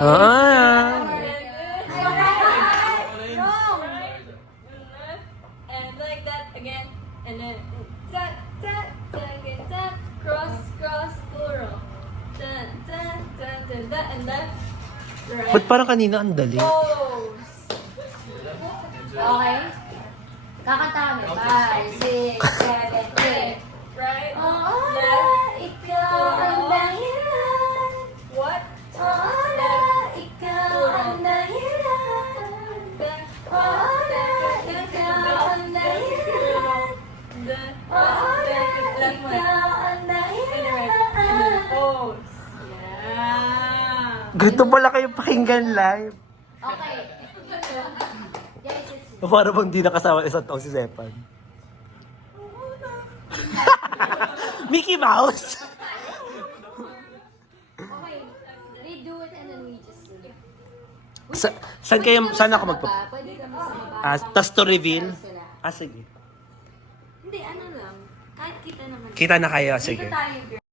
Ah. And like that again. And then ta ta ta again ta cross cross plural. Ta ta ta ta ta and left right. Ba't parang kanina ang dali? Pose. Okay? Kakanta kami. 5, 6, 7, 8. Right. Left. Ikaw ang dahilan. What? Ikaw ang dahilan. Left. Ikaw ang dahilan. Left Ikaw one. ang And right. And dahilan. then pose. Yeah. Ganito pala kayo pakinggan live. Okay. Yes, yes. Para bang di nakasama isang taong si Zepan. Mickey Mouse! Okay. They do it and then we just do it. Saan ako magpa... Pwede kami sa baba. Tas to reveal? Sila. Sige. Hindi, ano lang. Kahit kita naman. Kita na kayo, sige. Dito tayo, girl.